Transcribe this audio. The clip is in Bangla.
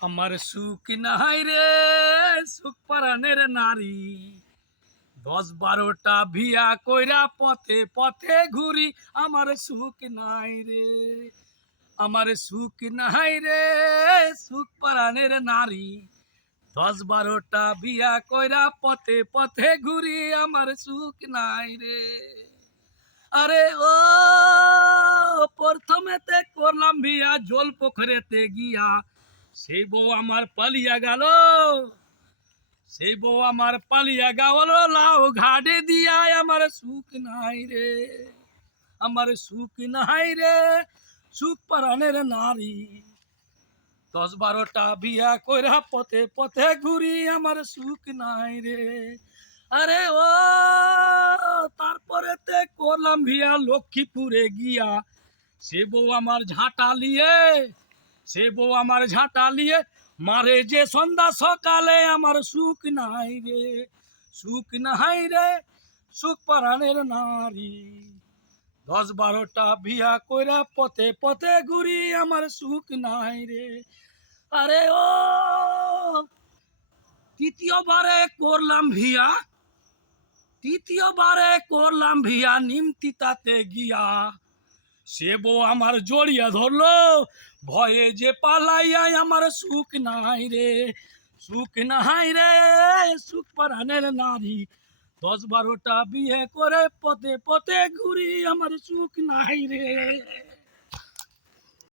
আমার সুখ নাই রে, সুখ পরাণের নারী। 10-12টা বিয়া কইরা পথে পথে ঘুরি। আমার সুখ নাই রে, আমার সুখ নাই রে, সুখ পরাণের নারী। 10-12টা বিয়া কইরা পথে পথে ঘুরি। আমার সুখ নাই রে। আরে ও প্রথমেতে করলাম বিয়া জল পোখরেতে গিয়া। সেই বউ আমার পালিয়া গেল, সেই বউ আমার পালিয়া গেল লাউ ঘাটে দিয়া। আমার সুখ নাই রে, আমার সুখ নাই রে, সুখ পরাণের নারী। 10-12টা বিয়া কইরা পথে পথে ঘুরি। আমার সুখ নাই রে। আরে ও তারপরেতে করলাম বিয়া লক্ষ্মীপুরে গিয়া। সে বউ আমার ঝাঁটা লিয়ে, সে বউ আমার ঝাঁটা লিয়ে মারে যে সন্ধ্যা সকালে। আমার সুখ নাই রে, সুখ নাই রে, সুখ পরাণের নারী। 10-12টা বিয়া কইরা পথে পথে ঘুরি। আমার সুখ নাই রে। আরে ও তৃতীয়বারে করলাম ভিয়া, তৃতীয়বারে করলাম ভিয়া নিমতিতাতে গিয়া। সে বউ আমার জড়িয়া ধরলো, ভয়ে যে পালাইয়া। আমার সুখ নাই রে, সুখ নাই রে, সুখ পরাণের নারী। 10-12টা বিয়ে করে পথে পথে ঘুরি। আমার সুখ নাই রে।